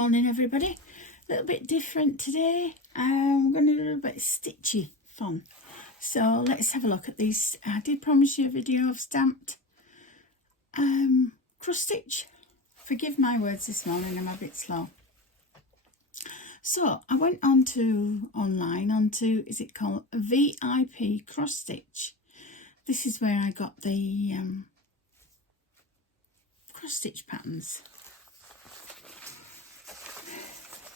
morning everybody. A little bit different today. I'm going to do a little bit stitchy fun. So let's have a look at these. I did promise you a video of stamped cross stitch. Forgive my words this morning, I'm a bit slow. So I went online onto, is it called VIP cross stitch? This is where I got the cross stitch patterns.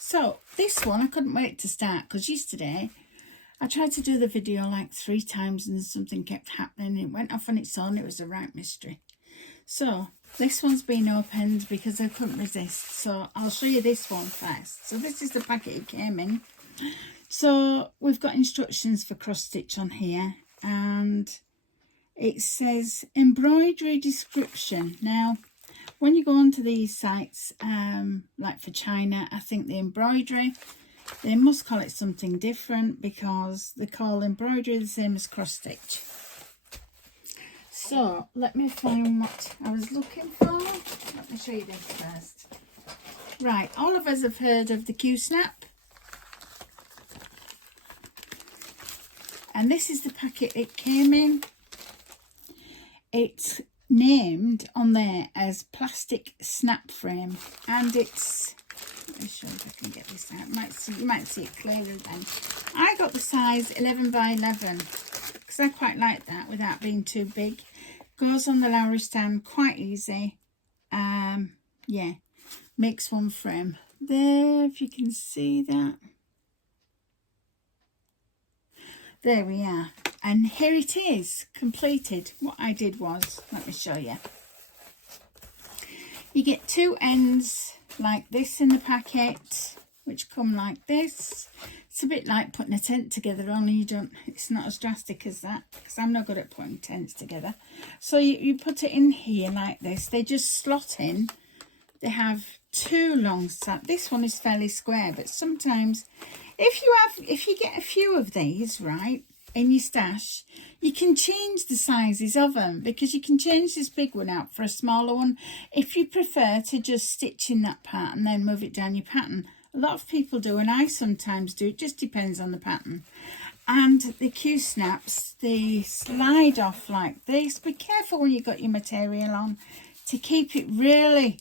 So this one I couldn't wait to start, because yesterday I tried to do the video like 3 times and something kept happening. It went off on its own. It was a right mystery. So this one's been opened because I couldn't resist. So I'll show you this one first. So this is the packet it came in. So we've got instructions for cross stitch on here, and it says embroidery description. Now when you go onto these sites, like for China, I think the embroidery, they must call it something different, because they call embroidery the same as cross stitch. So let me find what I was looking for. Let me show you this first. Right, all of us have heard of the Q-snap, and this is the packet it came in. It's named on there as plastic snap frame, and it's, let me show if I can get this out. You might see it clearer then. I got the size 11 by 11 because I quite like that without being too big. Goes on the Lowry stand quite easy. Yeah, makes one frame there, if you can see that. There we are. And here it is, completed. What I did was, let me show you. You get 2 ends like this in the packet, which come like this. It's a bit like putting a tent together, only you don't, it's not as drastic as that, because I'm not good at putting tents together. So you put it in here like this. They just slot in. They have 2 long sides. This one is fairly square, but sometimes if you get a few of these, right, in your stash, you can change the sizes of them, because you can change this big one out for a smaller one if you prefer to just stitch in that part and then move it down your pattern. A lot of people do, and I sometimes do. It just depends on the pattern. And the Q-snaps, they slide off like this. Be careful when you've got your material on to keep it really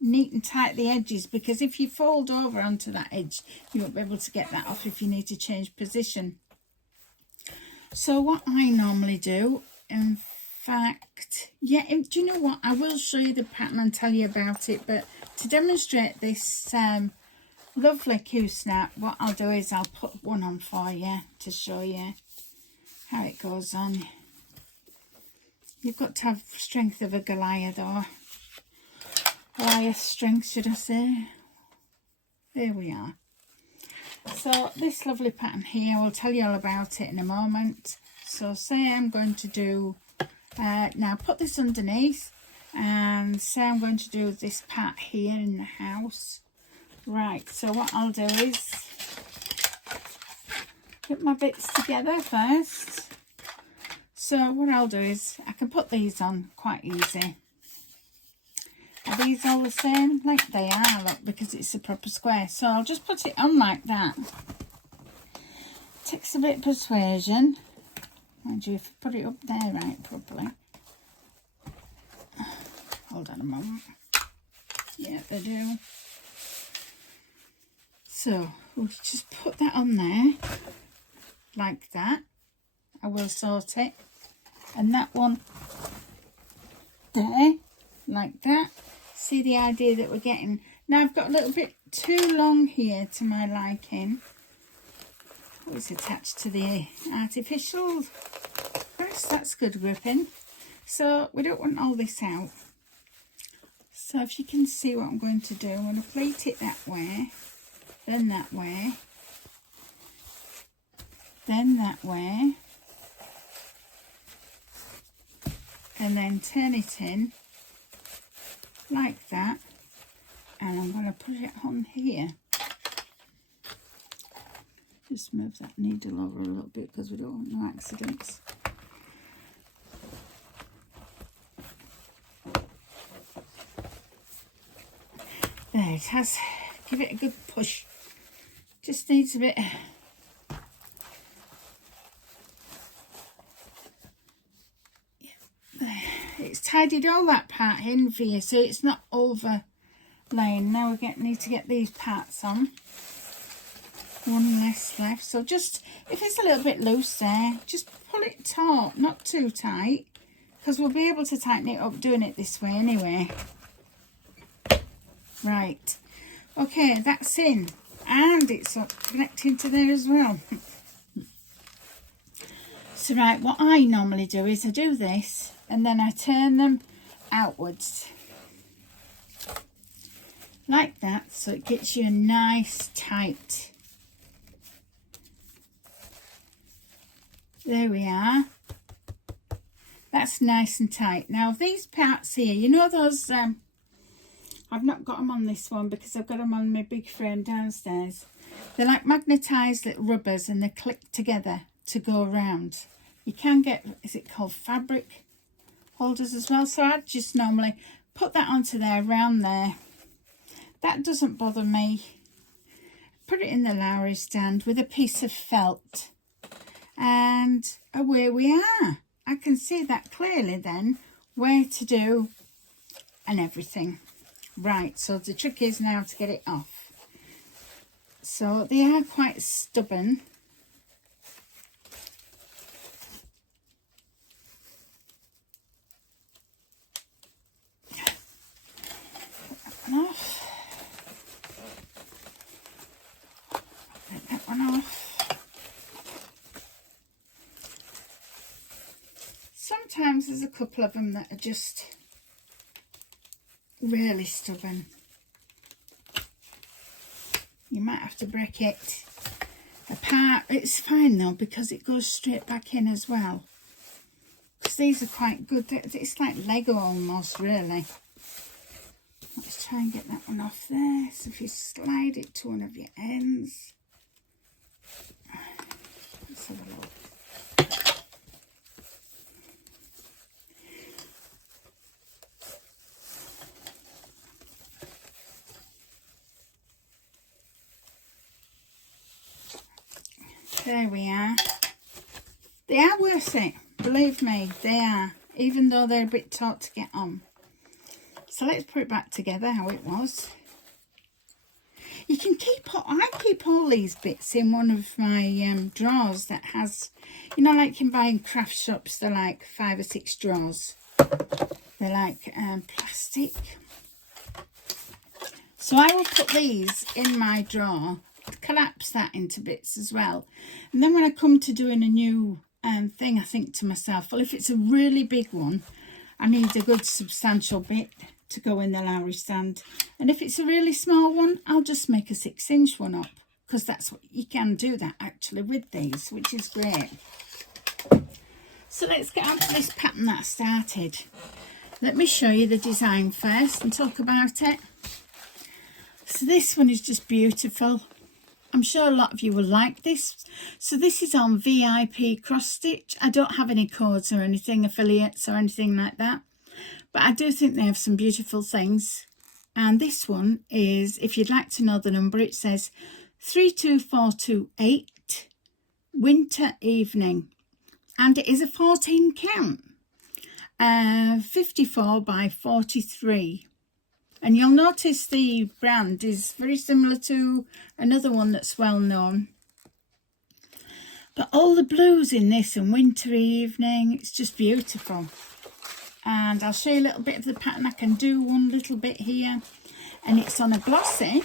neat and tight at the edges, because if you fold over onto that edge, you won't be able to get that off if you need to change position. So what I normally do, in fact, yeah, do you know what? I will show you the pattern and tell you about it, but to demonstrate this lovely Q-snap, what I'll do is I'll put one on for you to show you how it goes on. You've got to have strength of a Goliath, or Goliath strength, should I say. There we are. So this lovely pattern here, I'll tell you all about it in a moment. So say I'm going to do, now put this underneath, and say I'm going to do this part here in the house. Right, so what I'll do is put my bits together first. So what I'll do is I can put these on quite easy. Are these all the same? Like they are, look, because it's a proper square. So I'll just put it on like that. Takes a bit of persuasion. Mind you, if I put it up there right properly. Hold on a moment. Yeah, they do. So we'll just put that on there like that. I will sort it. And that one there, like that. See the idea that we're getting. Now I've got a little bit too long here to my liking. It's attached to the artificial. Yes, that's good gripping. So we don't want all this out. So if you can see what I'm going to do, I'm going to pleat it that way, then that way, then that way, and then turn it in like that, and I'm going to put it on here. Just move that needle over a little bit because we don't want no accidents. There, it has Give it a good push. Just needs a bit. It's tidied all that part in for you, so it's not overlaying. Now we need to get these parts on. One less left. So just, if it's a little bit loose there, just pull it taut, not too tight, because we'll be able to tighten it up doing it this way anyway. Right. Okay, that's in. And it's connecting to there as well. So right, what I normally do is I do this and then I turn them outwards. Like that, so it gets you a nice tight. There we are. That's nice and tight. Now these parts here, you know those, I've not got them on this one because I've got them on my big frame downstairs. They're like magnetised little rubbers and they click together to go around. You can get, is it called fabric holders as well? So I just normally put that onto there, around there. That doesn't bother me. Put it in the Lowry stand with a piece of felt. And away we are. I can see that clearly then, where to do and everything. Right, so the trick is now to get it off. So they are quite stubborn. Put that one off. Take that one off. Sometimes there's a couple of them that are just really stubborn. You might have to break it apart. It's fine though because it goes straight back in as well. Because these are quite good. It's like Lego almost, really. Let's try and get that one off there. So if you slide it to one of your ends. Let's have a look. There we are. They are worth it, believe me, they are, even though they're a bit taut to get on. So let's put it back together how it was. You can I keep all these bits in one of my drawers that has, you know, like you can buy in craft shops, they're like 5 or 6 drawers. They're like plastic. So I will put these in my drawer, collapse that into bits as well, and then when I come to doing a new thing, I think to myself, well, if it's a really big one, I need a good substantial bit to go in the Lowry stand, and if it's a really small one, I'll just make a 6-inch one up, because that's what you can do that actually with these, which is great. So let's get on to this pattern that I started. Let me show you the design first and talk about it. So this one is just beautiful. I'm sure a lot of you will like this. So this is on VIP cross stitch. I don't have any codes or anything, affiliates or anything like that, but I do think they have some beautiful things. And this one is, if you'd like to know the number, it says 32428 winter evening, and it is a 14 count, 54 by 43. And you'll notice the brand is very similar to another one that's well known. But all the blues in this and wintry evening, it's just beautiful. And I'll show you a little bit of the pattern. I can do one little bit here. And it's on a glossy.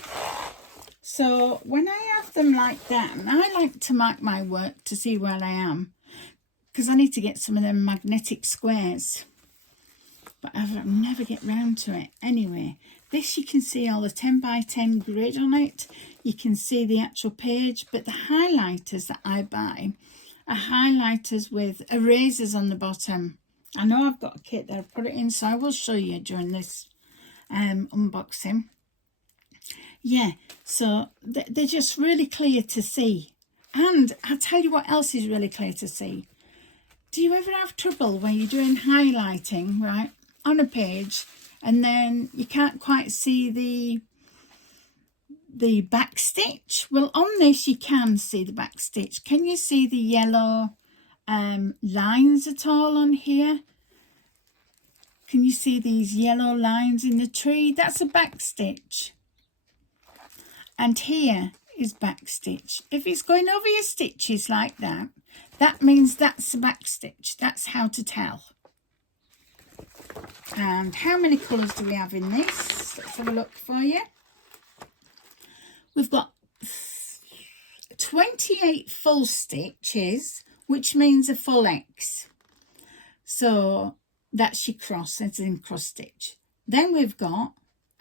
So when I have them like that, and I like to mark my work to see where I am, because I need to get some of them magnetic squares. But I'll never get round to it. Anyway, this you can see all the 10 by 10 grid on it. You can see the actual page, but the highlighters that I buy are highlighters with erasers on the bottom. I know I've got a kit that I put it in, so I will show you during this unboxing. Yeah, so they're just really clear to see. And I'll tell you what else is really clear to see. Do you ever have trouble when you're doing highlighting, right, on a page, and then you can't quite see the the back stitch. Well, on this you can see the back stitch. Can you see the yellow lines at all on here? Can you see these yellow lines in the tree? That's a back stitch. And here is back stitch. If it's going over your stitches like that, that means that's a back stitch. That's how to tell. And how many colours do we have in this? Let's have a look for you. We've got 28 full stitches, which means a full X. So that's your cross, it's in cross stitch. Then we've got,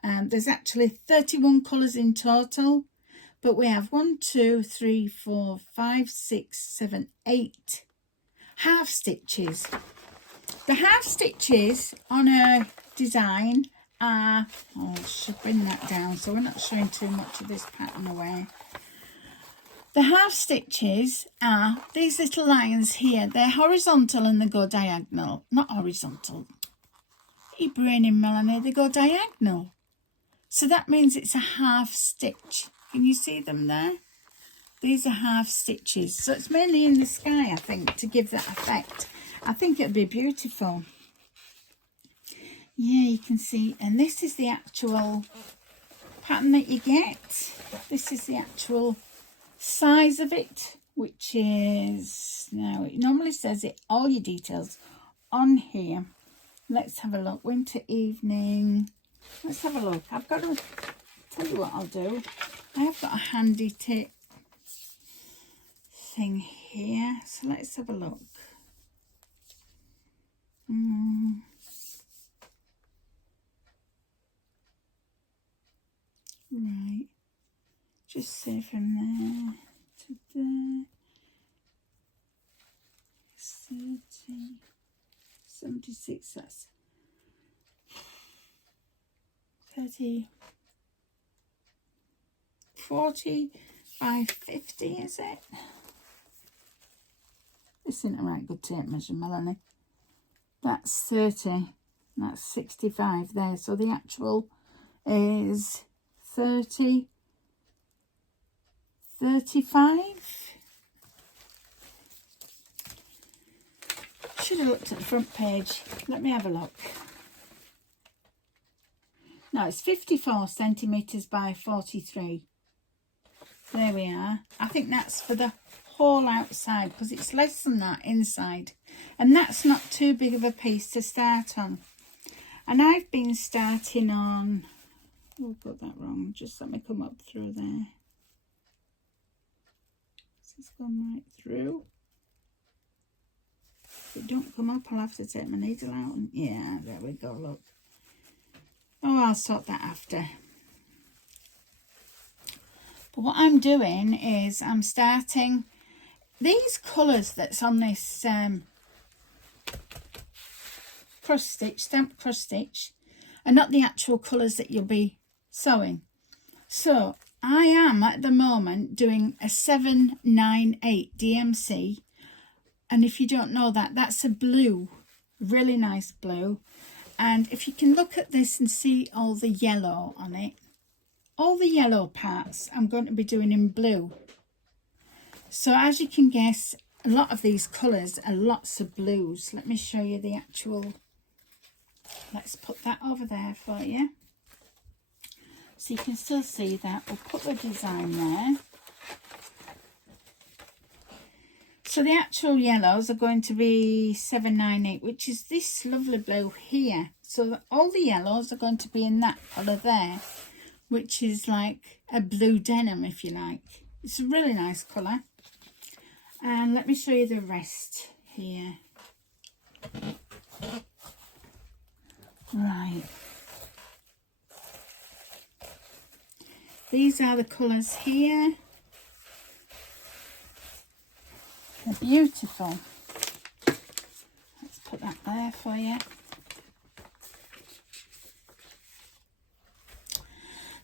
there's actually 31 colours in total, but we have 1, 2, 3, 4, 5, 6, 7, 8 half stitches. The half stitches on a design are, oh, I should bring that down so we're not showing too much of this pattern away. The half stitches are these little lines here. They're horizontal and they go diagonal. Not horizontal. You're braining, Melanie. They go diagonal. So that means it's a half stitch. Can you see them there? These are half stitches. So it's mainly in the sky, I think, to give that effect. I think it'd be beautiful. Yeah, you can see. And this is the actual pattern that you get. This is the actual size of it, which is, now it normally says it, all your details on here. Let's have a look. Winter evening. Let's have a look. I've got to tell you what I'll do. I have got a handy tip thing here, so let's have a look. Right, just say from there to there. 30, 76, that's 30, 40 by 50, is it? This isn't a right good tape measure, Melanie. That's 30, that's 65 there, so the actual is 30, 35. Should have looked at the front page. Let me have a look. No, it's 54 centimetres by 43. There we are. I think that's for the whole outside because it's less than that inside. And that's not too big of a piece to start on. And I've been starting on... Oh, I've got that wrong. Just let me come up through there. This has gone right through. If it don't come up, I'll have to take my needle out. And yeah, there we go, look. Oh, I'll sort that after. But what I'm doing is I'm starting these colours that's on this cross stitch, stamp cross stitch, are not the actual colours that you'll be sewing. So I am at the moment doing a 798 DMC, and if you don't know that, that's a blue, really nice blue. And if you can look at this and see all the yellow on it, all the yellow parts I'm going to be doing in blue. So as you can guess, a lot of these colours are lots of blues. Let me show you the actual, let's put that over there for you. So you can still see that. We'll put the design there. So the actual yellows are going to be 798, which is this lovely blue here. So all the yellows are going to be in that colour there, which is like a blue denim, if you like. It's a really nice colour. And let me show you the rest here. Right. These are the colours here. They're beautiful. Let's put that there for you.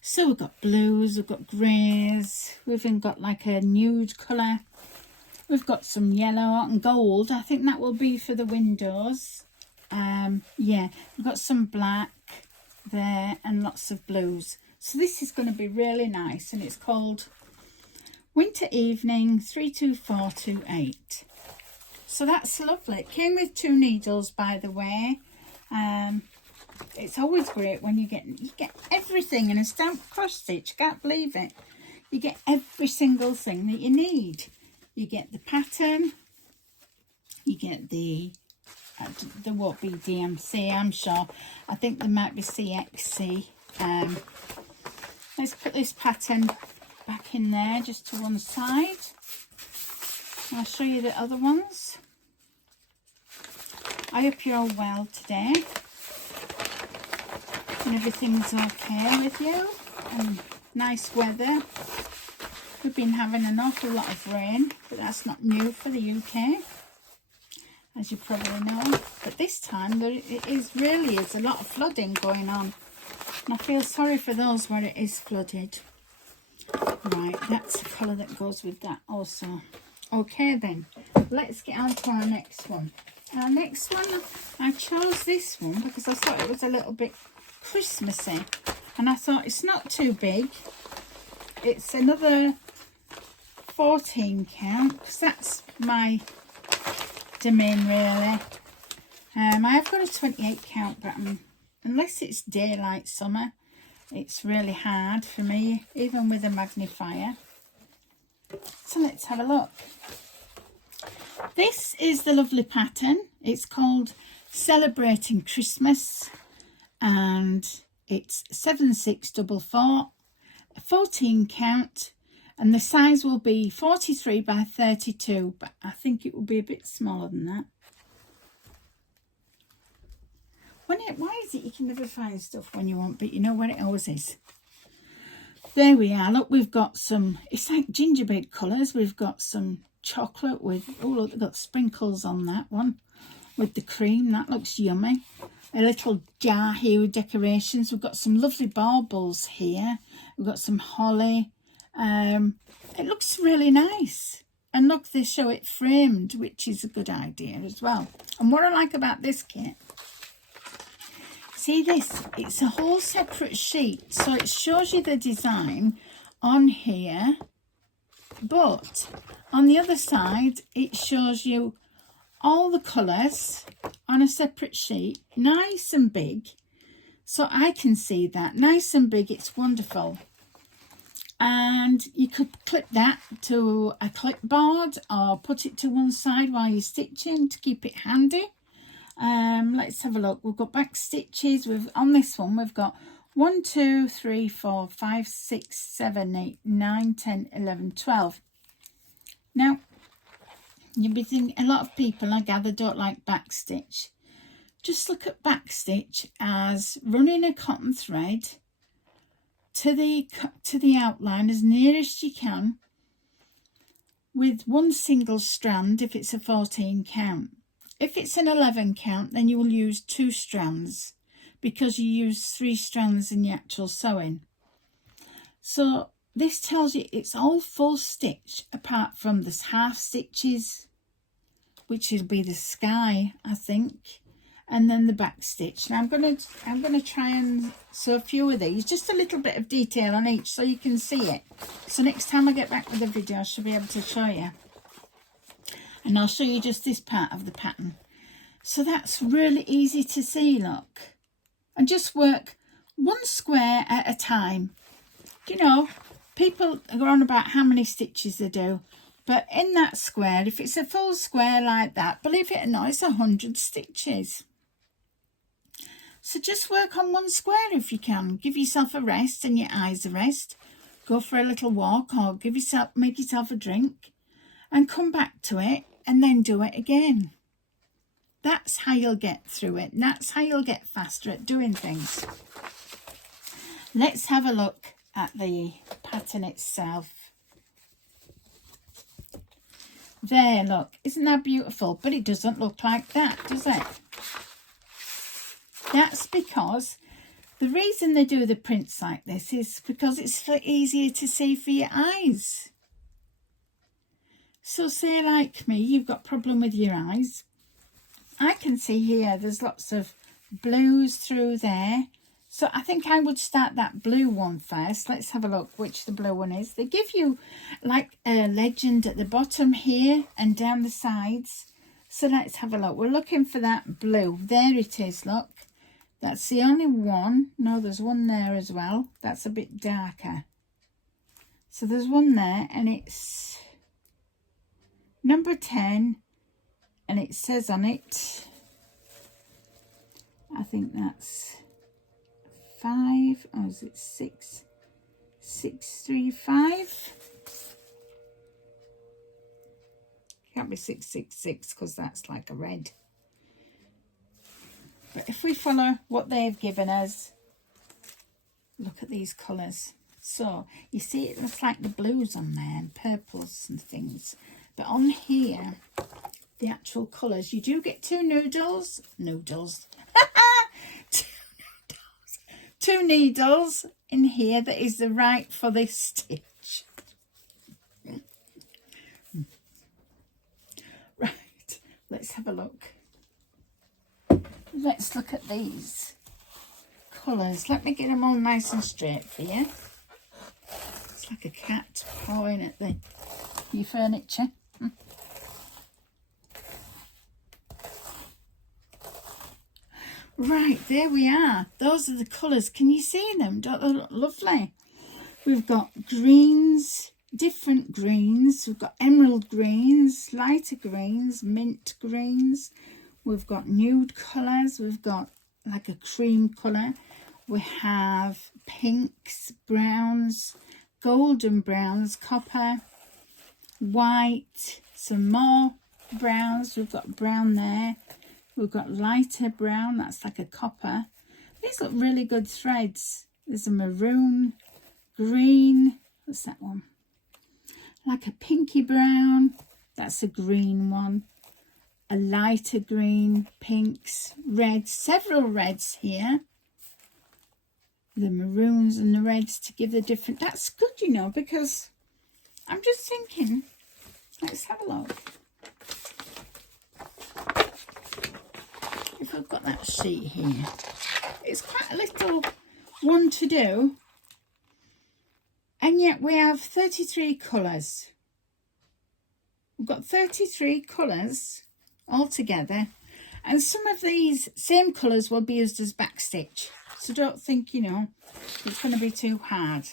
So we've got blues, we've got greys, we've even got like a nude colour. We've got some yellow and gold. I think that will be for the windows. Yeah, we've got some black there and lots of blues. So this is going to be really nice, and it's called Winter Evening 32428. So that's lovely. It came with 2 needles, by the way. It's always great when you get everything in a stamp cross stitch. Can't believe it. You get every single thing that you need. You get the pattern. You get the there won't be DMC, I'm sure. I think there might be CXC. Let's put this pattern back in there, just to one side. I'll show you the other ones. I hope you're all well today, and everything's okay with you, and nice weather. We've been having an awful lot of rain, but that's not new for the UK, as you probably know. But this time it really is a lot of flooding going on, and I feel sorry for those where it is flooded. Right, that's the colour that goes with that also. Okay then, let's get on to our next one. Our next one, I chose this one because I thought it was a little bit Christmassy, and I thought it's not too big. It's another 14 count, because that's my domain really. I have got a 28 count, but unless it's daylight summer, it's really hard for me, even with a magnifier. So let's have a look. This is the lovely pattern. It's called Celebrating Christmas, and it's 7644, 14 count, and the size will be 43 by 32, but I think it will be a bit smaller than that. Why is it you can never find stuff when you want, but you know where it always is? There we are. Look, we've got some, it's like gingerbread colours. We've got some chocolate with, oh look, they've got sprinkles on that one with the cream. That looks yummy. A little jar here with decorations. We've got some lovely baubles here. We've got some holly. It looks really nice. And look, they show it framed, which is a good idea as well. And what I like about this kit, see this, it's a whole separate sheet, so it shows you the design on here, but on the other side it shows you all the colours on a separate sheet, nice and big, so I can see that, nice and big. It's wonderful. And you could clip that to a clipboard or put it to one side while you're stitching to keep it handy. Let's have a look. We've got back stitches. On this one we've got 1 2 3 4 5 6 7 8 9 10 11 12. Now you'll be thinking, a lot of people I gather don't like back stitch. Just look at back stitch as running a cotton thread to the outline as near as you can with one single strand if it's a 14 count. If it's an 11 count, then you will use 2 strands because you use 3 strands in the actual sewing. So this tells you it's all full stitch apart from this half stitches, which will be the sky, I think, and then the back stitch. Now I'm gonna try and sew a few of these, just a little bit of detail on each so you can see it. So next time I get back with the video, I should be able to show you. And I'll show you just this part of the pattern. So that's really easy to see, look. And just work one square at a time. You know, people are on about how many stitches they do. But in that square, if it's a full square like that, believe it or not, it's 100 stitches. So just work on one square if you can. Give yourself a rest and your eyes a rest. Go for a little walk or make yourself a drink. And come back to it and then do it again. That's how you'll get through it. That's how you'll get faster at doing things. Let's have a look at the pattern itself. There, look. Isn't that beautiful? But it doesn't look like that, does it? That's because the reason they do the prints like this is because it's easier to see for your eyes. So say like me, you've got a problem with your eyes. I can see here there's lots of blues through there. So I think I would start that blue one first. Let's have a look which the blue one is. They give you like a legend at the bottom here and down the sides. So let's have a look. We're looking for that blue. There it is, look. That's the only one. No, there's one there as well. That's a bit darker. So there's one there and it's number 10. And it says on it, I think that's 5, or is it 6? 635. Can't be 666 because that's like a red. But if we follow what they've given us, look at these colours. So you see it looks like the blues on there and purples and things. But on here, the actual colours, you do get two needles. Two needles in here that is the right for this stitch. Right, let's have a look. Let's look at these colours. Let me get them all nice and straight for you. It's like a cat pawing at your furniture. Right, there we are. Those are the colours. Can you see them? Don't they look lovely? We've got greens, different greens. We've got emerald greens, lighter greens, mint greens. We've got nude colours. We've got like a cream colour. We have pinks, browns, golden browns, copper, white, some more browns. We've got brown there. We've got lighter brown, that's like a copper. These look really good threads. There's a maroon, green, what's that one? Like a pinky brown, that's a green one. A lighter green, pinks, reds, several reds here. The maroons and the reds to give the different, that's good, you know, because I'm just thinking, let's have a look. If I've got that sheet here, it's quite a little one to do, and yet we have 33 colours. We've got 33 colours altogether, and some of these same colours will be used as backstitch, so don't think, you know, it's going to be too hard.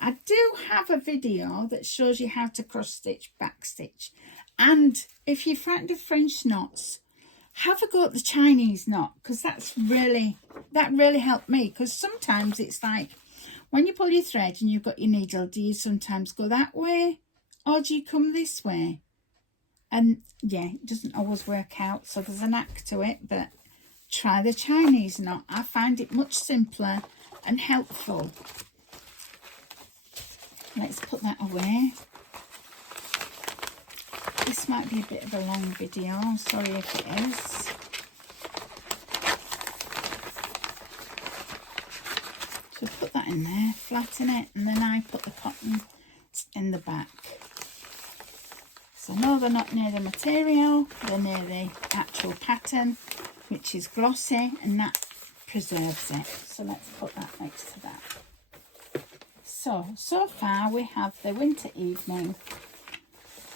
I do have a video that shows you how to cross stitch backstitch, and if you're frightened of French knots, have a go at the Chinese knot, because that really helped me, because sometimes it's like when you pull your thread and you've got your needle, do you sometimes go that way or do you come this way? And yeah, it doesn't always work out, so there's an knack to it, but try the Chinese knot. I find it much simpler and helpful. Let's put that away. This might be a bit of a long video, sorry if it is. So put that in there, flatten it, and then I put the cotton in the back. So no, they're not near the material, they're near the actual pattern, which is glossy, and that preserves it. So let's put that next to that. So far we have the winter evening,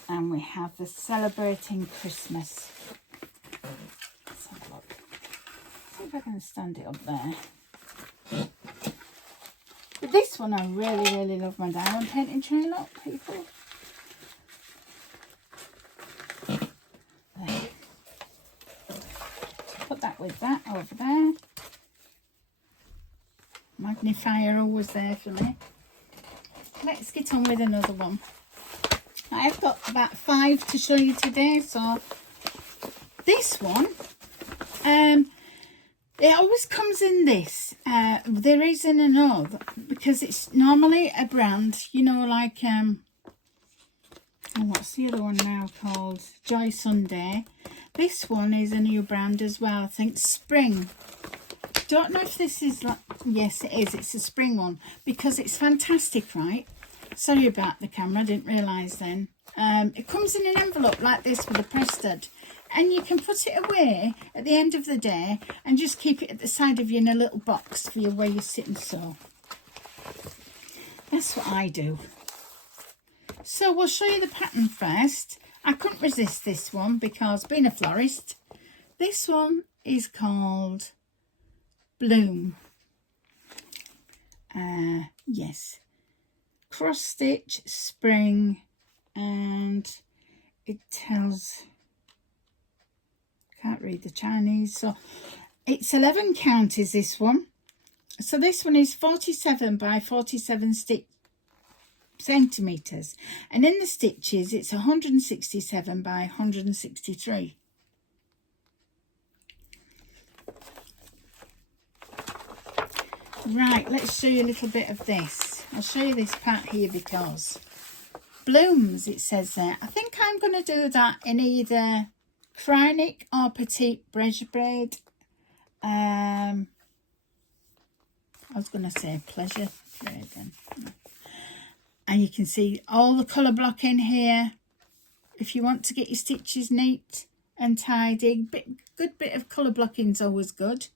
and we have the celebrating Christmas. Let's have a look. See if I can stand it up there. But this one I really love my diamond painting tray, look, people. There. Put that with that over there. Magnifier always there for me. Let's get on with another one. I've got about 5 to show you today, so this one, it always comes in this. There is in another, because it's normally a brand, you know, like, oh, what's the other one now called? Joy Sunday. This one is a new brand as well, I think, Spring. Don't know if this is like, yes it is, it's a spring one, because it's fantastic, right? Sorry about the camera, I didn't realise then. It comes in an envelope like this with a press stud, And you can put it away at the end of the day and just keep it at the side of you in a little box for you where you sit and sew. That's what I do. So we'll show you the pattern first. I couldn't resist this one because being a florist, this one is called Bloom. Yes. Cross stitch, spring, and it tells, can't read the Chinese, so it's 11 count is this one. So this one is 47 by 47 centimeters, and in the stitches it's 167 by 163. Right, let's show you a little bit of this. I'll show you this part here because blooms, it says there. I think I'm going to do that in either Chronic or Petite Breche braid. I was going to say pleasure braid then. And you can see all the colour block in here. If you want to get your stitches neat and tidy, good bit of colour blocking is always good.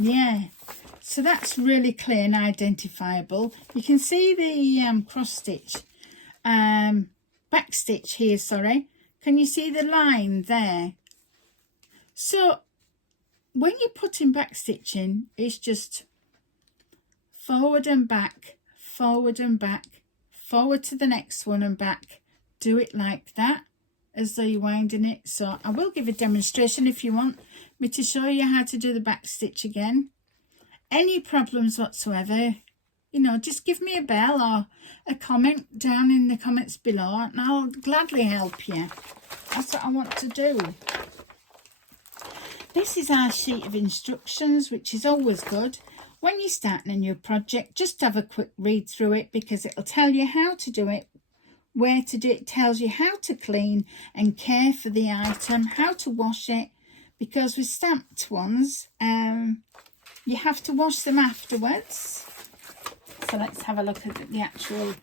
Yeah, so that's really clear and identifiable. You can see the cross stitch, back stitch here, sorry. Can you see the line there? So when you're putting back stitching, it's just forward and back, forward and back, forward to the next one and back. Do it like that as though you're winding it. So I will give a demonstration if you want me to show you how to do the back stitch again. Any problems whatsoever, you know, just give me a bell or a comment down in the comments below and I'll gladly help you. That's what I want to do. This is our sheet of instructions, which is always good. When you're starting a new project, just have a quick read through it because it'll tell you how to do it, where to do it, tells you how to clean and care for the item, how to wash it, because with stamped ones, you have to wash them afterwards. So let's have a look at the actual.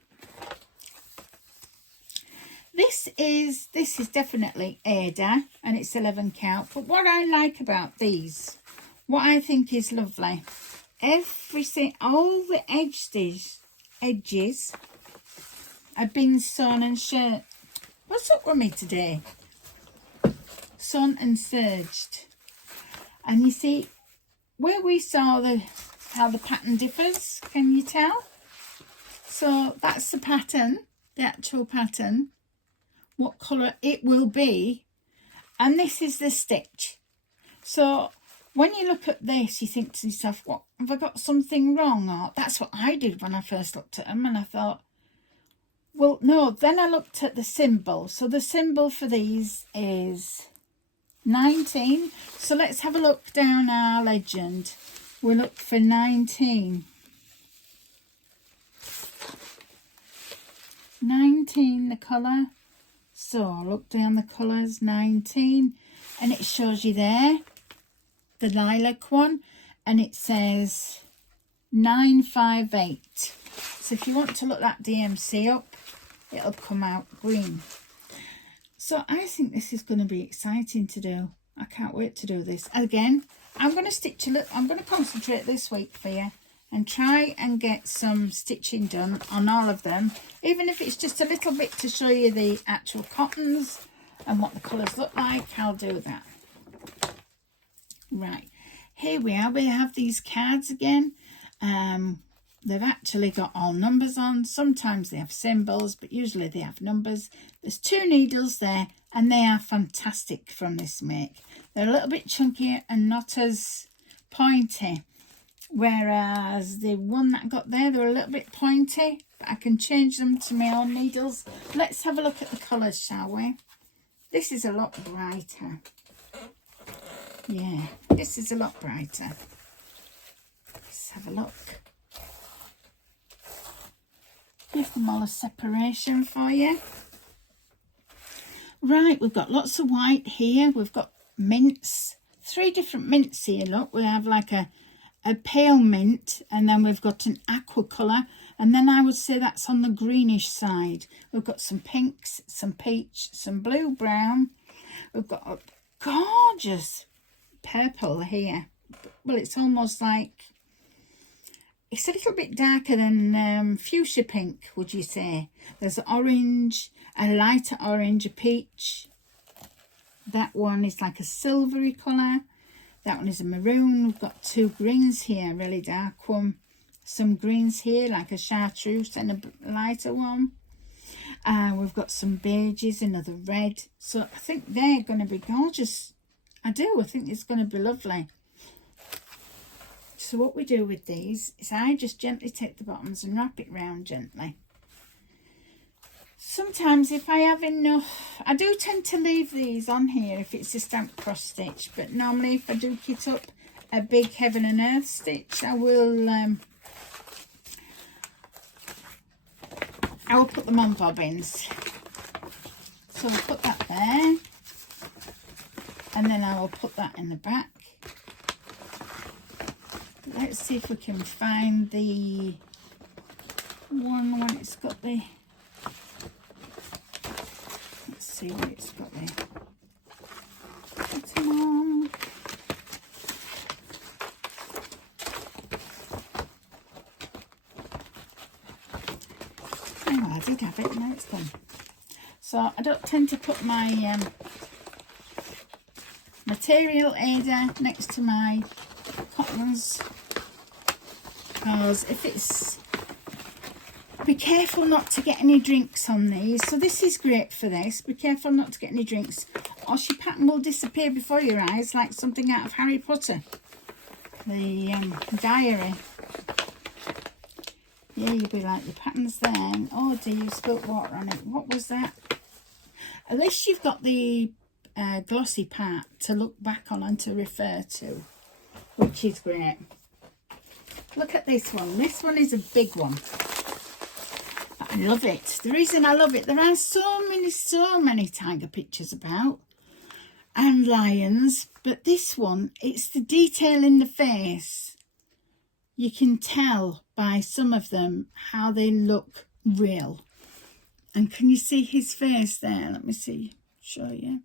This is definitely Ada and it's 11 count. But what I like about these, what I think is lovely, everything, all the edges have been sewn and shirred. What's up with me today? Sewn and serged. And you see where we saw how the pattern differs, can you tell? So that's the pattern, the actual pattern, what colour it will be, and this is the stitch. So when you look at this, you think to yourself, what, have I got something wrong? Or that's what I did when I first looked at them, and I thought, well, no. Then I looked at the symbol. So the symbol for these is 19. So let's have a look down our legend. We'll look for 19. 19, the colour. So look down the colours, 19. And it shows you there, the lilac one. And it says 958. So if you want to look that DMC up, it'll come out green. So I think this is going to be exciting to do. I can't wait to do this. Again, I'm going to stitch a little. I'm going to concentrate this week for you and try and get some stitching done on all of them, even if it's just a little bit to show you the actual cottons and what the colours look like. I'll do that. Right, here we are. We have these cards again. They've actually got all numbers on. Sometimes they have symbols, but usually they have numbers. There's 2 needles there, and they are fantastic from this make. They're a little bit chunkier and not as pointy, whereas the one that I got there, they're a little bit pointy, but I can change them to my own needles. Let's have a look at the colours, shall we? This is a lot brighter. Yeah, this is a lot brighter. Let's have a look. Give them all a separation for you. Right, we've got lots of white here. We've got mints, 3 different mints here. Look, we have like a pale mint, and then we've got an aqua colour, and then I would say that's on the greenish side. We've got some pinks, some peach, some blue brown, We've got a gorgeous purple here. Well, it's almost like, it's a little bit darker than fuchsia pink, would you say? There's orange, a lighter orange, a peach. That one is like a silvery colour. That one is a maroon. We've got two greens here, really dark one. Some greens here, like a chartreuse, and a lighter one. We've got some beiges, another red. So I think they're going to be gorgeous. I think it's going to be lovely. So what we do with these is I just gently take the bottoms and wrap it round gently. Sometimes if I have enough, I do tend to leave these on here if it's a stamp cross stitch, but normally if I do kit up a big heaven and earth stitch, I will put them on bobbins. So I'll put that there, and then I will put that in the back. Let's see if we can find the one when it's got the, let's see what it's got there. Put them on. Oh, I did have it, now it's gone. So I don't tend to put my material aider next to my cottons, because if it's, be careful not to get any drinks on these. So this is great for this. Be careful not to get any drinks, or your pattern will disappear before your eyes, like something out of Harry Potter, the diary. Yeah, you'll be like, the pattern's there, and oh dear, you spilt water on it. What was that? At least you've got the glossy part to look back on and to refer to, which is great. Look at this one. This one is a big one. I love it. The reason I love it, there are so many tiger pictures about, and lions, but this one, it's the detail in the face. You can tell by some of them how they look real. And can you see his face there? Let me see, show you.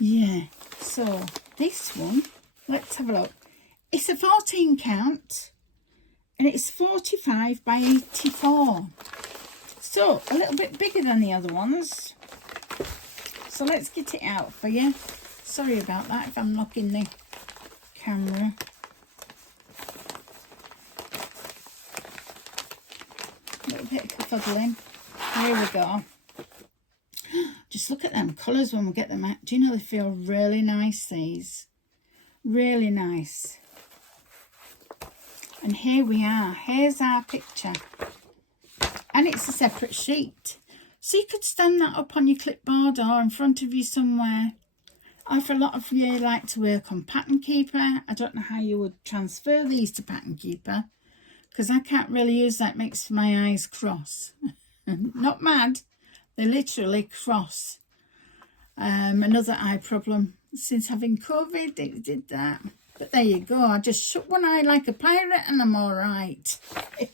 Yeah, so this one, let's have a look. It's a 14 count, and it's 45 by 84. So a little bit bigger than the other ones. So let's get it out for you. Sorry about that if I'm knocking the camera. A little bit of kerfuddling. Here we go. Just look at them colours when we get them out. Do you know, they feel really nice, these. Really nice. And here we are. Here's our picture. And it's a separate sheet. So you could stand that up on your clipboard or in front of you somewhere. Or for a lot of you like to work on Pattern Keeper, I don't know how you would transfer these to Pattern Keeper, because I can't really use that, makes my eyes cross. Not mad, they literally cross. Another eye problem since having COVID, it did that. But there you go, I just shut one eye like a pirate and I'm all right.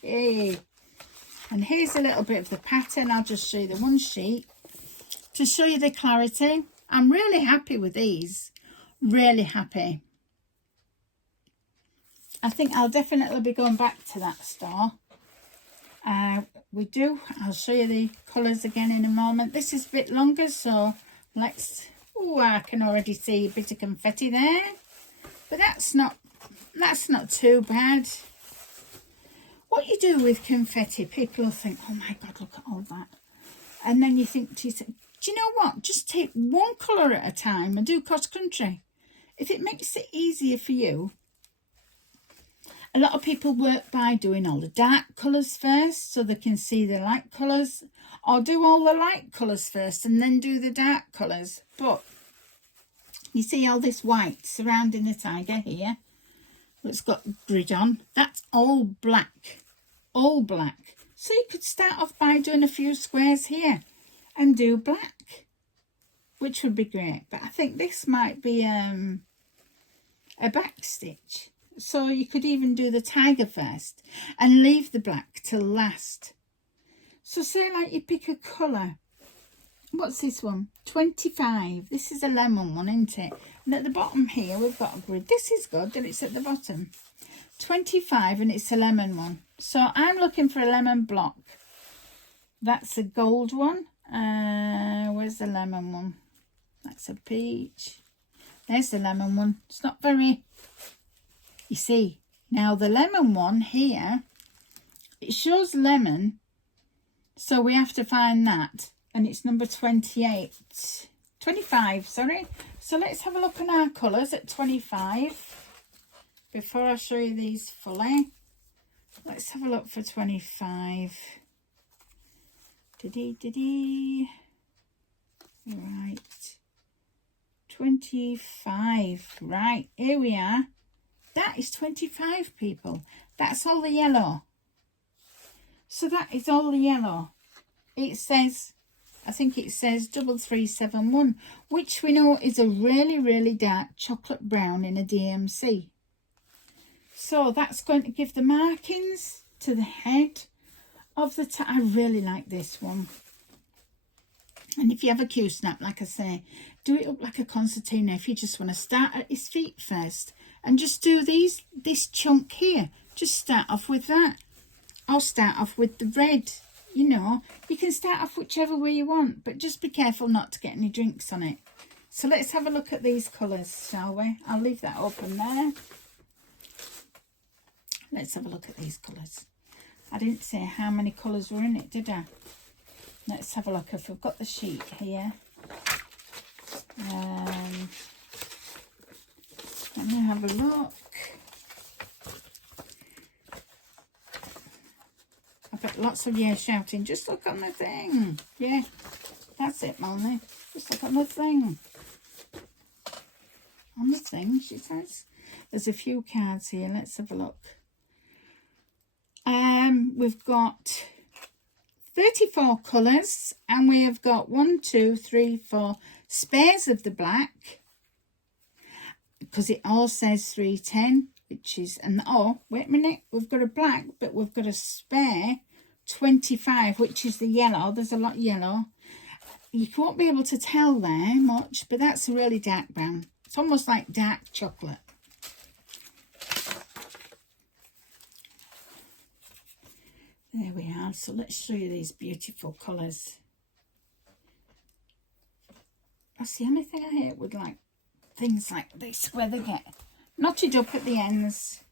And here's a little bit of the pattern. I'll just show you the one sheet to show you the clarity. I'm really happy with these, really happy. I think I'll definitely be going back to that store. I'll show you the colours again in a moment. This is a bit longer, so let's, oh, I can already see a bit of confetti there. But that's not too bad. What you do with confetti, people will think, oh my God, look at all that. And then you think to yourself, do you know what? Just take one colour at a time and do cross country. If it makes it easier for you. A lot of people work by doing all the dark colours first so they can see the light colours, or do all the light colours first and then do the dark colours. But you see all this white surrounding the tiger here, it's got grid on, that's all black, all black. So you could start off by doing a few squares here and do black, which would be great. But I think this might be a back stitch. So you could even do the tiger first and leave the black till last. So say like you pick a colour what's this one? 25. This is a lemon one, isn't it? And at the bottom here, we've got a grid. This is good that it's at the bottom. 25, and it's a lemon one. So I'm looking for a lemon block. That's a gold one. Where's the lemon one? That's a peach. There's the lemon one. It's not very... You see, now the lemon one here, it shows lemon. So we have to find that. And it's number 25, sorry. So let's have a look at our colours at 25. Before I show you these fully. Let's have a look for 25. Right. 25. Right, here we are. That is 25, people. That's all the yellow. So that is all the yellow. It says, I think it says 3371, which we know is a really, really dark chocolate brown in a DMC. So that's going to give the markings to the head of the I really like this one. And if you have a Q-snap, like I say, do it up like a concertina if you just want to start at his feet first. And just do this chunk here. Just start off with that. Or start off with the red. You know, you can start off whichever way you want, but just be careful not to get any drinks on it. So let's have a look at these colours, shall we? I'll leave that open there. Let's have a look at these colours. I didn't say how many colours were in it, did I? Let's have a look if we've got the sheet here. Let me have a look. I've got lots of you shouting, just look on the thing. Yeah, that's it, Molly. Just look on the thing. On the thing, she says. There's a few cards here. Let's have a look. We've got 34 colours, and we have got 1, 2, 3, 4 spares of the black, because it all says 310, which is, and oh, wait a minute, we've got a black, but we've got a spare 25, which is the yellow. There's a lot of yellow. You won't be able to tell there much, but that's a really dark brown. It's almost like dark chocolate. There we are. So let's show you these beautiful colours. That's the only thing I hate with like things like this, where they get knotted up at the ends.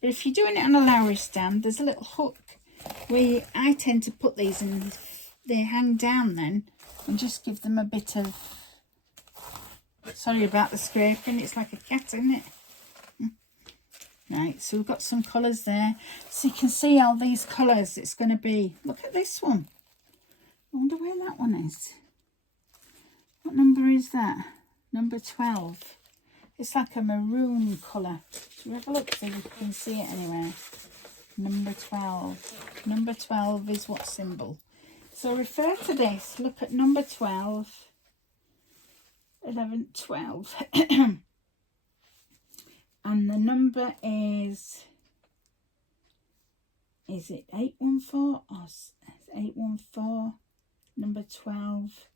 But if you're doing it on a Lowry stand, there's a little hook where I tend to put these and they hang down then, and just give them a bit of, sorry about the scraping, it's like a cat, isn't it? Right, so we've got some colours there. So you can see all these colours it's going to be. Look at this one. I wonder where that one is. What number is that? Number 12. It's like a maroon colour. Should we have a look, see if you can see it anywhere? Number 12. Number 12 is what symbol? So refer to this. Look at number 12. 11, 12. And the number is it 814? Oh, it's 814, number 12.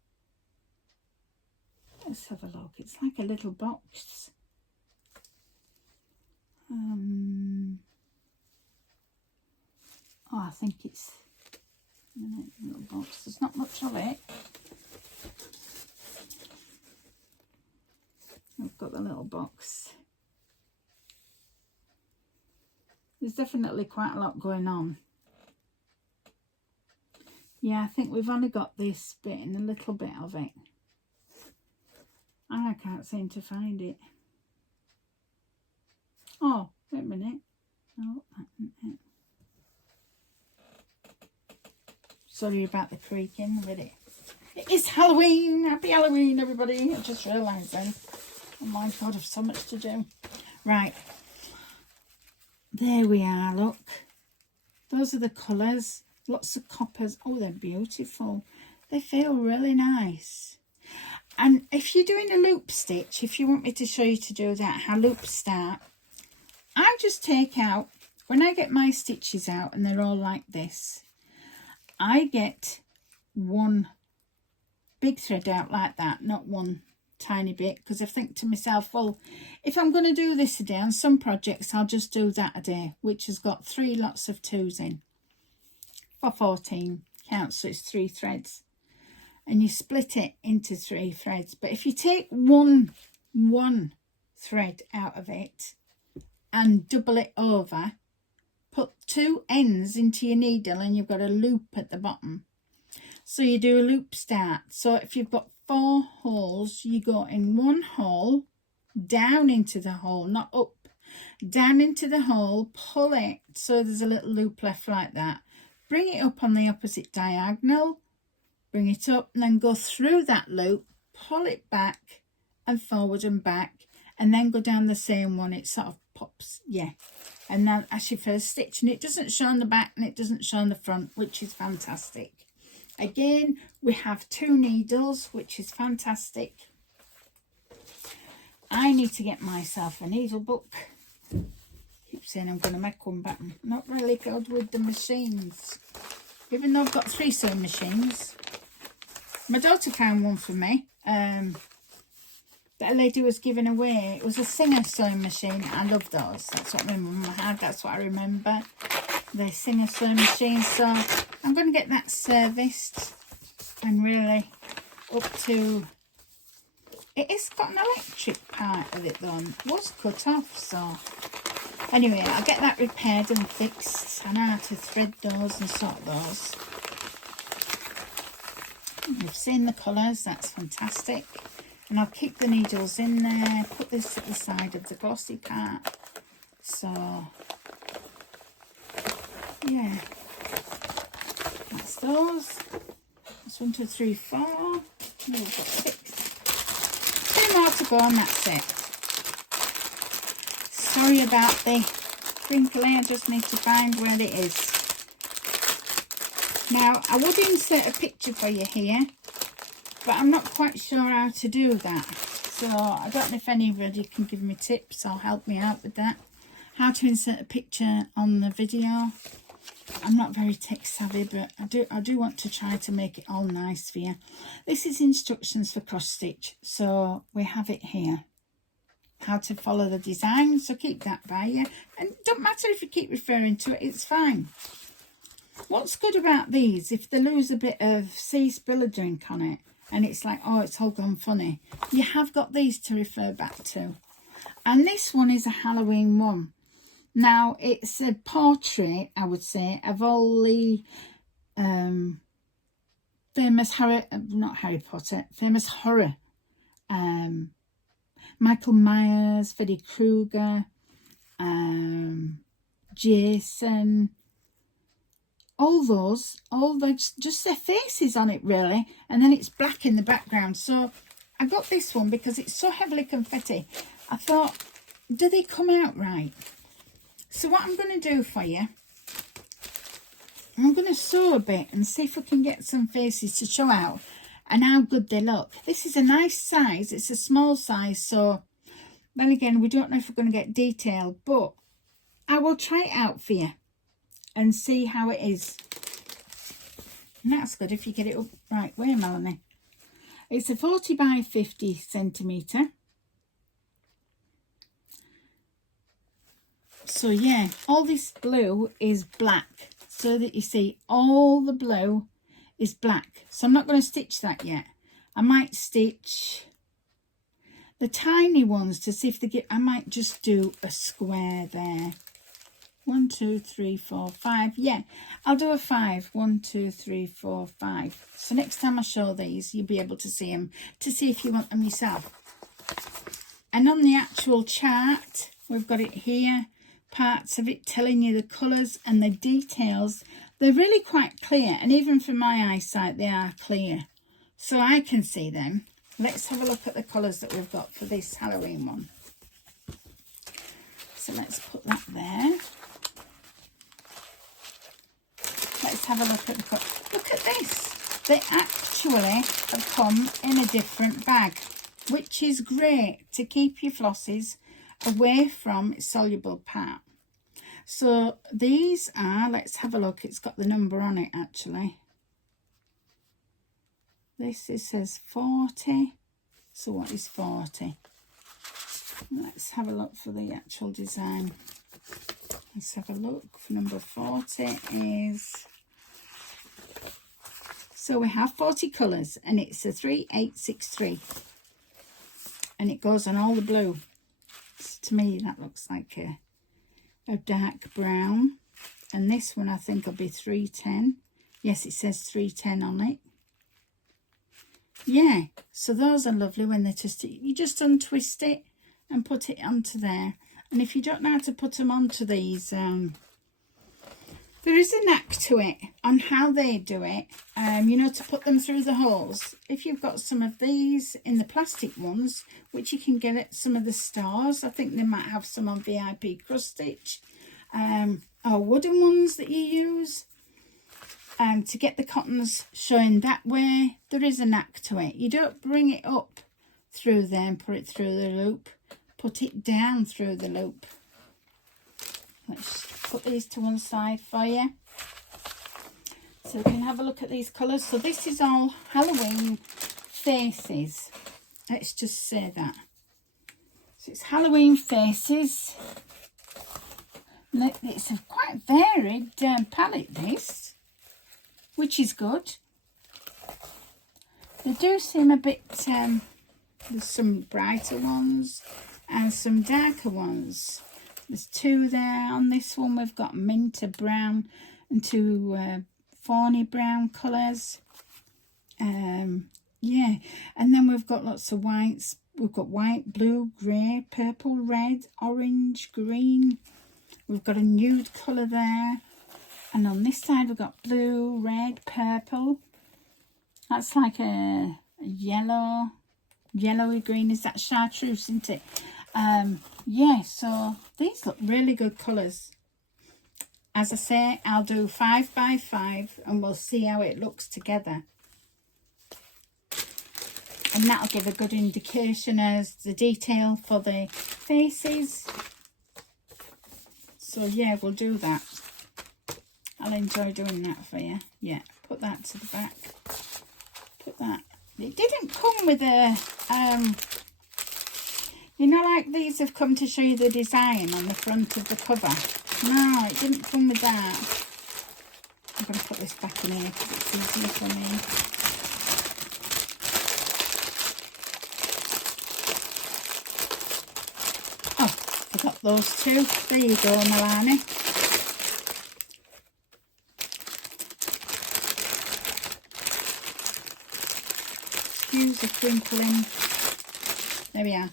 Let's have a look. It's like a little box. Oh, I think it's a little box. There's not much of it. I've got the little box. There's definitely quite a lot going on. Yeah, I think we've only got this bit and a little bit of it. I can't seem to find it. Oh, wait a minute. No, that isn't it. Sorry about the creaking with it. It is Halloween. Happy Halloween, everybody. I just realised then. Oh my God, I've so much to do. Right. There we are, look. Those are the colours. Lots of coppers. Oh, they're beautiful. They feel really nice. And if you're doing a loop stitch, if you want me to show you to do that, how loops start, I just take out, when I get my stitches out and they're all like this, I get one big thread out like that, not one tiny bit, because I think to myself, well, if I'm going to do this a day on some projects, I'll just do that a day, which has got 3 lots of 2s in for 14 counts, so it's 3 threads, and you split it into 3 threads. But if you take one thread out of it and double it over, put 2 ends into your needle, and you've got a loop at the bottom. So you do a loop start. So if you've got 4 holes, you go in one hole, down into the hole, not up, down into the hole, pull it so there's a little loop left like that. Bring it up on the opposite diagonal, bring it up, and then go through that loop, pull it back and forward and back, and then go down the same one. It sort of pops, yeah. And then that's your first stitch, and it doesn't show on the back and it doesn't show on the front, which is fantastic. Again, we have 2 needles, which is fantastic. I need to get myself a needle book. Keep saying I'm going to make one, but I'm not really good with the machines. Even though I've got 3 sewing machines. My daughter found one for me. That a lady was giving away. It was a Singer sewing machine. I love those. That's what my mum had. That's what I remember. The Singer sewing machine. So I'm going to get that serviced and really up to... It has got an electric part of it though. It was cut off, so... Anyway, I'll get that repaired and fixed. I know how to thread those and sort those. You've seen the colours. That's fantastic. And I'll keep the needles in there. Put this at the side of the glossy part. So... yeah, that's those. That's 1, 2, 3, 4. Oh, we've got 6. 2 more to go, and that's it. Sorry about the crinkly. I just need to find where it is. Now, I would insert a picture for you here, but I'm not quite sure how to do that. So I don't know if anybody can give me tips or help me out with that. How to insert a picture on the video. I'm not very tech savvy, but I do want to try to make it all nice for you. This is instructions for cross stitch, so we have it here. How to follow the design, so keep that by you. And it don't matter if you keep referring to it, it's fine. What's good about these, if they lose a bit of sea spill a drink on it, and it's like, oh, it's all gone funny, you have got these to refer back to. And this one is a Halloween one. Now, it's a portrait, I would say, of all the famous famous horror. Michael Myers, Freddy Krueger, Jason, just their faces on it, really. And then it's black in the background. So I got this one because it's so heavily confetti. I thought, do they come out right? So what I'm going to do for you, I'm going to sew a bit and see if I can get some faces to show out and how good they look. This is a nice size. It's a small size, so then again, we don't know if we're going to get detail, but I will try it out for you and see how it is. And that's good if you get it up right way, Melanie. It's a 40 by 50 centimetre. So yeah, all this blue is black, so that you see all the blue is black. So I'm not going to stitch that yet. I might stitch the tiny ones to see if they get, I might just do a square there. 1, 2, 3, 4, 5. Yeah, I'll do a 5. 1, 2, 3, 4, 5. So next time I show these, you'll be able to see them, to see if you want them yourself. And on the actual chart, we've got it here. Parts of it telling you the colours and the details. They're really quite clear, and even from my eyesight they are clear, so I can see them. Let's have a look at the colours that we've got for this Halloween one. So let's put that there. Let's have a look at the colours. Look at this, they actually have come in a different bag, which is great to keep your flosses away from its soluble part. So these are, let's have a look, it's got the number on it actually. This it says 40. So what is 40? Let's have a look for the actual design. Let's have a look for number 40 is, so we have 40 colours and it's a 3863 and it goes on all the blue. So to me that looks like a dark brown, and this one I think will be 310. Yes, it says 310 on it. Yeah, so those are lovely when they're twisted. You just untwist it and put it onto there. And if you don't know how to put them onto these, there is a knack to it on how they do it, you know, to put them through the holes. If you've got some of these in the plastic ones, which you can get at some of the stores, I think they might have some on VIP Cross Stitch, or wooden ones that you use, to get the cottons showing that way, there is a knack to it. You don't bring it up through there and put it through the loop. Put it down through the loop. Let's put these to one side for you, so we can have a look at these colours. So this is all Halloween faces. Let's just say that. So it's Halloween faces. It's a quite varied palette, this, which is good. They do seem a bit, there's some brighter ones and some darker ones. There's two there. On this one we've got mint brown and two fawny brown colours. Yeah, and then we've got lots of whites. We've got white, blue, grey, purple, red, orange, green. We've got a nude colour there. And on this side we've got blue, red, purple. That's like a yellow, yellowy green. Is that chartreuse, isn't it? Yeah, so these look really good colours. As I say, I'll do 5 by 5 and we'll see how it looks together. And that'll give a good indication as the detail for the faces. So yeah, we'll do that. I'll enjoy doing that for you. Yeah, put that to the back. Put that. It didn't come with a, you know, like these have come to show you the design on the front of the cover. No, it didn't come with that. I'm going to put this back in here because it's easier for me. Oh, forgot those two. There you go, Milani. Excuse the crinkling. There we are.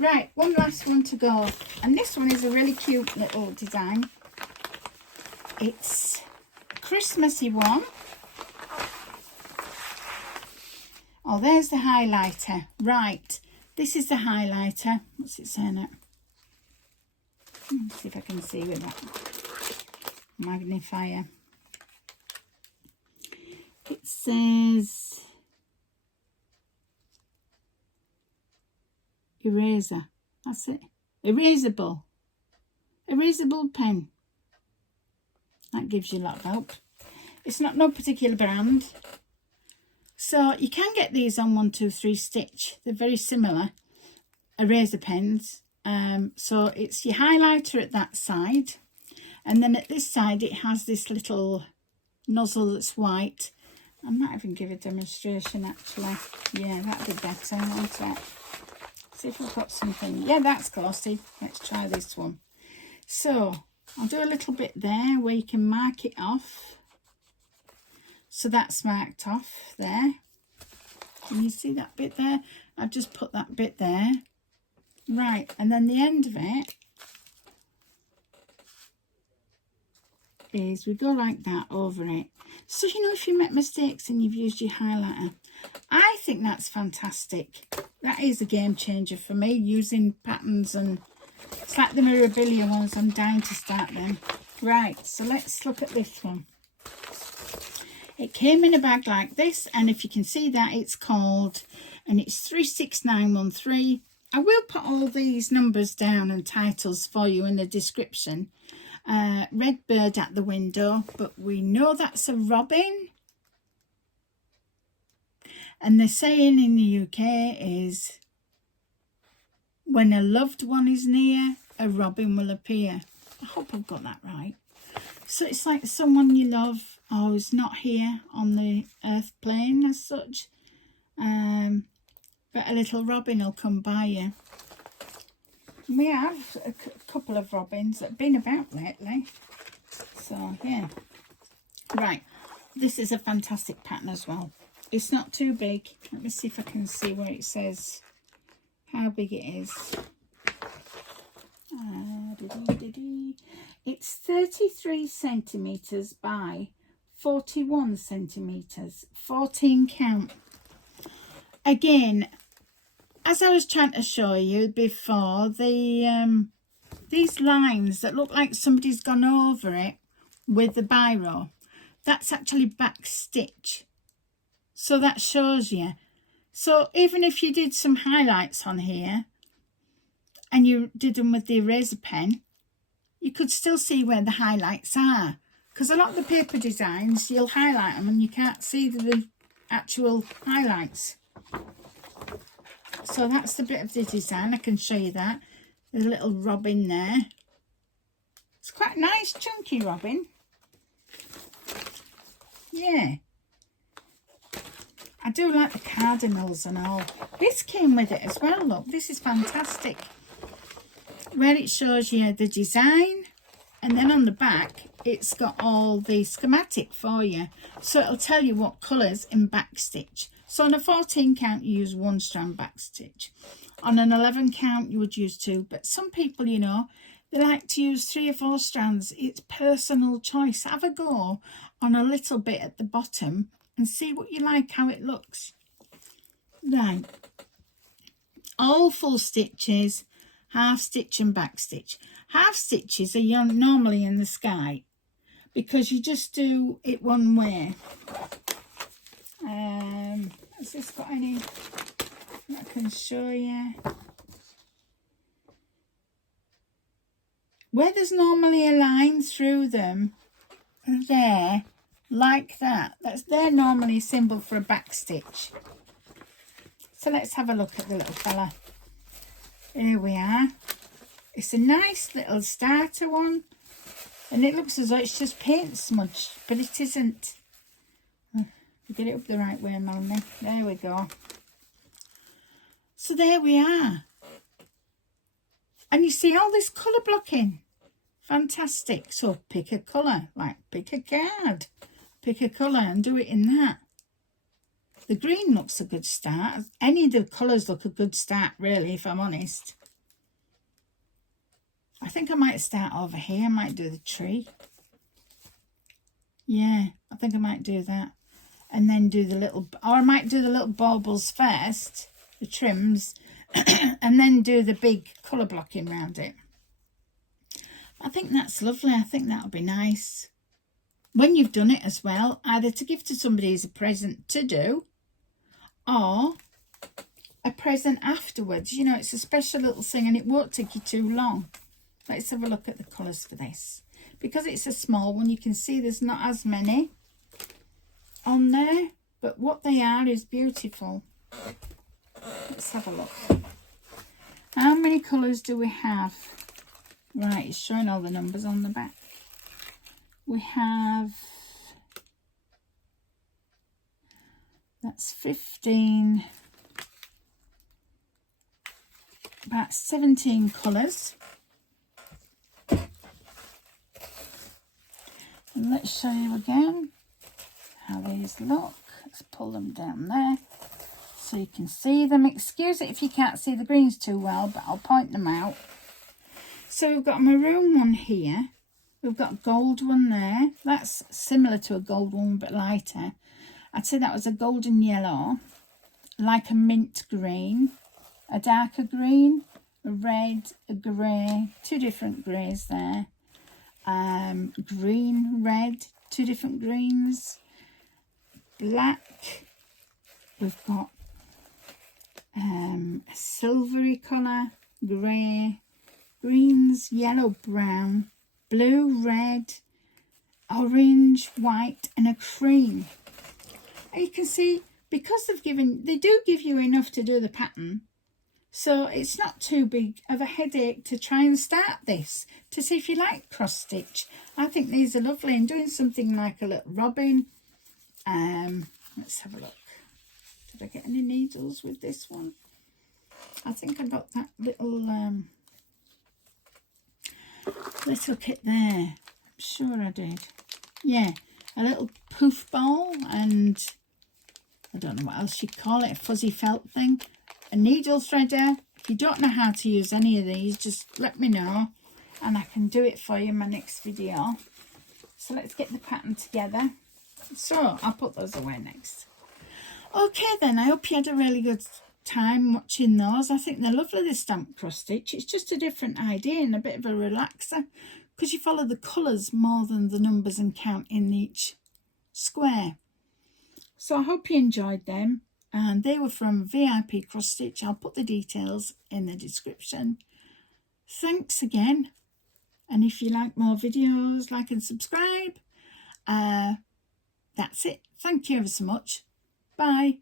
Right, one last one to go. And this one is a really cute little design. It's a Christmassy one. Oh, there's the highlighter. Right, this is the highlighter. What's it saying it? Let's see if I can see with that magnifier. It says eraser. That's it. Erasable. Erasable pen. That gives you a lot of help. It's not no particular brand. So you can get these on 123 Stitch. They're very similar. Eraser pens. So it's your highlighter at that side. And then at this side it has this little nozzle that's white. I might even give a demonstration actually. Yeah, that'd be better, won't it? See if we've got something. Yeah, that's glossy. Let's try this one. So I'll do a little bit there where you can mark it off. So that's marked off there. Can you see that bit there? I've just put that bit there. Right, and then the end of it is we go like that over it. So, you know, if you make mistakes and you've used your highlighter, I think that's fantastic. That is a game changer for me, using patterns, and it's like the Mirabilia ones. I'm dying to start them. Right, so let's look at this one. It came in a bag like this, and if you can see that, it's called, and it's 36913. I will put all these numbers down and titles for you in the description. Red bird at the window, but we know that's a robin. And the saying in the UK is, when a loved one is near, a robin will appear. I hope I've got that right. So it's like someone you love or is not here on the earth plane as such. But a little robin will come by you. We have a couple of robins that have been about lately. So, yeah. Right. This is a fantastic pattern as well. It's not too big. Let me see if I can see where it says how big it is. It's 33 centimetres by 41 centimetres. 14 count. Again, as I was trying to show you before, these lines that look like somebody's gone over it with the biro, that's actually back stitch. So that shows you. So even if you did some highlights on here and you did them with the eraser pen, you could still see where the highlights are. Because a lot of the paper designs, you'll highlight them and you can't see the actual highlights. So that's the bit of the design. I can show you that. There's a little robin there. It's quite a nice chunky robin. Yeah. I do like the cardinals and all. This came with it as well, look. This is fantastic. Where it shows you the design, and then on the back it's got all the schematic for you. So it'll tell you what colours in back stitch. So on a 14 count you use 1 strand back stitch. On an 11 count you would use 2. But some people, you know, they like to use 3 or 4 strands. It's personal choice. Have a go on a little bit at the bottom and see what you like, how it looks. Right. All full stitches, half stitch and back stitch. Half stitches are normally in the sky because you just do it one way. Has this got any I can show you? Where there's normally a line through them, there, like that, they're normally a symbol for a back stitch. So let's have a look at the little fella. Here we are. It's a nice little starter one, and it looks as though it's just paint smudge, but it isn't. Get it up the right way, Melanie. There we go. So there we are. And you see all this colour blocking. Fantastic. So pick a colour, like pick a card. Pick a colour and do it in that. The green looks a good start. Any of the colours look a good start, really, if I'm honest. I think I might start over here. I might do the tree. Yeah, I think I might do that. And then do the little, or I might do the little baubles first, the trims, and then do the big colour blocking around it. I think that's lovely. I think that'll be nice. When you've done it as well, either to give to somebody as a present to do, or a present afterwards. You know, it's a special little thing and it won't take you too long. Let's have a look at the colours for this. Because it's a small one, you can see there's not as many on there, but what they are is beautiful. Let's have a look. How many colours do we have? Right, it's showing all the numbers on the back. We have, that's 15, about 17 colours. And let's show you again how these look. Let's pull them down there so you can see them. Excuse it if you can't see the greens too well, but I'll point them out. So we've got a maroon one here. We've got a gold one there. That's similar to a gold one, but lighter. I'd say that was a golden yellow, like a mint green, a darker green, a red, a grey, 2 different greys there. Green, red, 2 different greens. Black, we've got a silvery colour, grey, greens, yellow, brown, blue, red, orange, white and a cream. And you can see because they do give you enough to do the pattern, so it's not too big of a headache to try and start this, to see if you like cross stitch. I think these are lovely, and doing something like a little robin. Let's have a look. Did I get any needles with this one? I think I got that little kit there. I'm sure I did. Yeah, a little poof ball, and I don't know what else you'd call it, a fuzzy felt thing, a needle threader. If you don't know how to use any of these, just let me know and I can do it for you in my next video. So let's get the pattern together. So I'll put those away next. Okay then, I hope you had a really good time watching those. I think they're lovely, the stamp cross stitch. It's just a different idea and a bit of a relaxer, because you follow the colours more than the numbers and count in each square. So I hope you enjoyed them, and they were from VIP Cross Stitch. I'll put the details in the description. Thanks again, and if you like more videos, like and subscribe. That's it. Thank you ever so much. Bye.